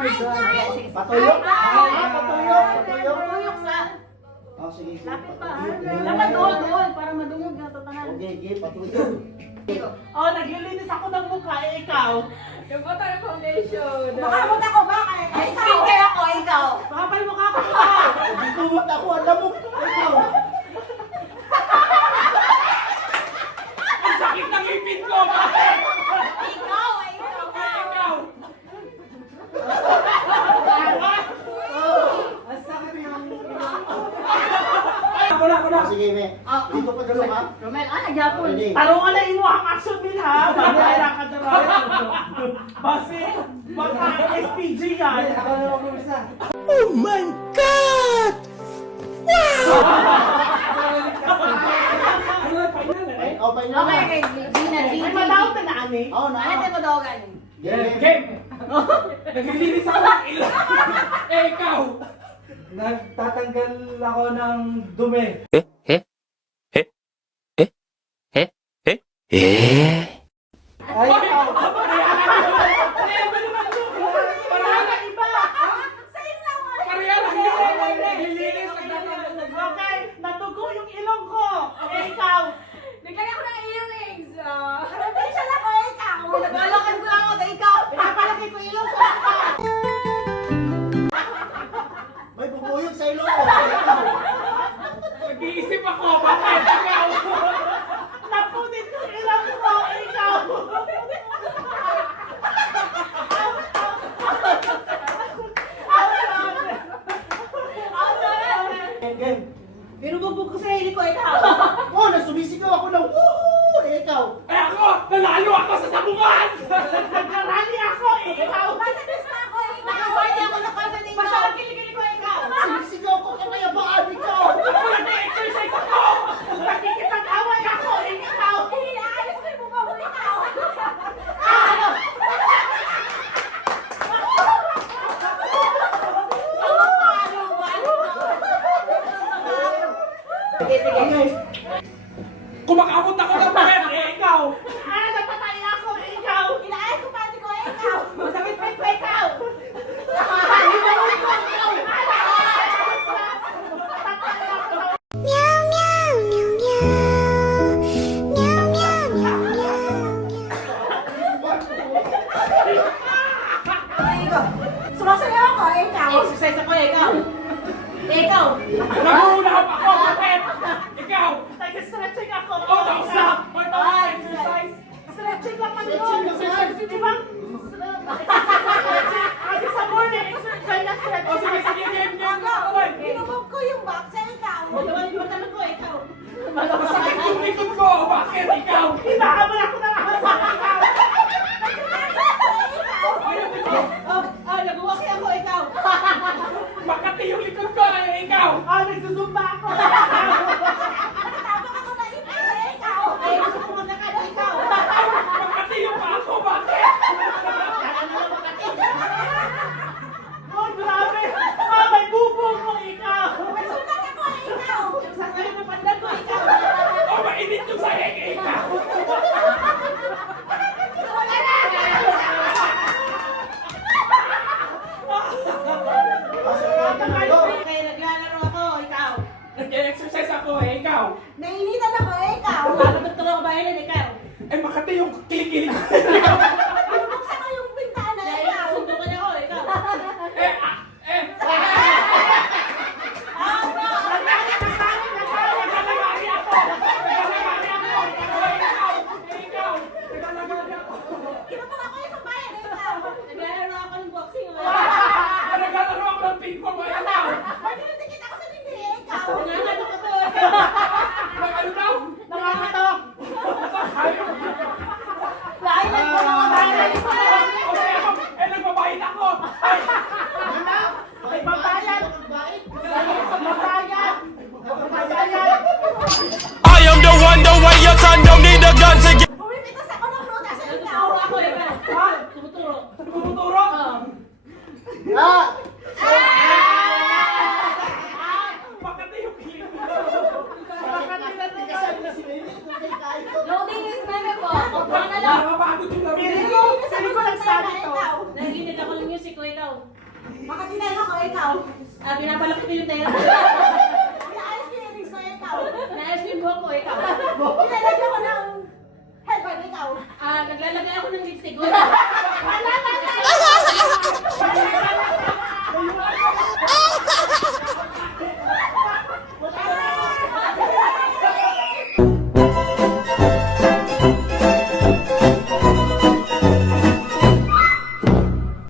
my God. Patuyok? Patuyok? Patuyok? Patuyok sa... Oh, sige, sige. Lapit pa. Patuyok. Dapat doon, para madungog na tatanan. Okay, okay, patuyok. Oh, naglilinis ako ng mukha, eh, ikaw. Yung bota ng foundation. Makamot ako, bakit? Ay, skincare ako, ikaw. Makapal mukha ko ka. Bikuot ako, alam mo. Ikaw. Ang sakit ng ipin ko, bakit? Ikaw, ikaw. Ikaw. Ang sakit ng... Ay, wala. Sige, me. Dito pa dalo, ha? Romel, nagyapon. Ready? Tarungan na imo ang action min ha. Bagay ka dalawa. Base, baka SPG yan. Ako na ako isa. Oh my God! Ano, final eh. Ay, okay na. Okay, okay. Gina, Ay, Gina. madawag na ani. Oh, na. Ano tayo madogan? Game. Game. Naglilinis ako ng ilo. Eh, ikaw. Nagtatanggal ako ng dumi. Ay, ikaw. Okay, natugo yung ilong ko. Eh, ikaw. Naglagay ako ng earrings. Attention ako, ikaw. Nagalakan ko ako na ikaw. Pinapalaki ko ilong ko. May bubuyog sa ilong ko. Ikaw. Nag-iisip ako, bakit ikaw? Napunin ko ilong ko, ikaw. Game. Binubugbog ko sa hili ko, ikaw. Oh, nasumisigaw ako ng woohoo! Eh, ikaw. Eh ako, nalalo ako sa sabungan! Nagrarally ako, ikaw. Ako, nakaparty ako sa kanta ninyo. Basta kilikili ko, ikaw. Sumisigaw ko kamayabaan, ikaw. Ako nag-exercise ako! Nakikipag-away ako, ikaw. Inaayos ko yung bumaho, ikaw. Kumakabot ako ng bakit, ikaw. Ah, napatay ako, ikaw. Inaayos ko pati ko, ikaw. Masakit pa ko, ikaw. Sumasayaw ako, ikaw. Exercise ako, ikaw. Ikaw. Naguhulap ako, bakit? Ikaw. Nag-stretching ako. Oh, tausap. May exercise. Stretching lang man yun. Di ba? Kasi sa morning, exercise na stretching. O sige, sige, game. Pinumove ko yung box sa ikaw. Matanong ko, ikaw. Masakit yung likod ko. Bakit ikaw? Hinahabol ako ng asa. Ikaw. Nagawaki ako, ikaw. Makati yung likod ko. Ikaw. Ah, nagsusumba ako. Natatabak ako na ipin sa ikaw. Ay, gusto ko magkakano, ikaw. Makati yung pa ako. Bakit? Oh, grabe. Ah, may bubong mo, ikaw. May sulat ako, ikaw. Yung sakay ng pandan ko, ikaw. Oh, mainit yung sahig, ikaw. Kaya naglalaro ako, ikaw. Nag-exercise ako, ikaw. Nainitan ako, ikaw. Nakatutulong ako ba yun, ikaw. Eh, Makati yung kilikili. Pinubuksan ko yung pintana, Dahil ikaw. sundukan ako, ikaw. Naglalagari ako. Ikaw. Naglalagari ako. Kinupang ako yung bayan, ikaw. Naglalaro ako ng boxing. Naglalaro ako ng ping-pong, ikaw. Magdidikit ako sa dindi, ikaw. Nangangatok ako, ikaw. Ano daw? Nakakatok. Nailan ko mga bayan. Okay ako. Eh, nagbabayad ako. Ay, babayad. Babayad. Babayad. I am the one, the way your son don't need a gun to get. Pumipitas ako ng prutas sa ikaw. Tumuturo ako, ikaw. Ha? Tumuturo. Tumuturo? Ah! Makati yung kilikili. Makati na Kasama na si Mimi. Kung kayo kayo. Loading is meme po. Huwag na lang. Nakapagod yung laro. Feeling ko sabi na to. ikaw. Nagiginig ako ng music ko, ikaw. Makatinay ako, ikaw. Binabalak ko yung tayo. Inaayos ko yung earrings ko, ikaw. Naayos ko yung buhok ko, ikaw. Nilalagyan ko ng headband, ikaw. Naglalagay ako ng lipstick ko. Wala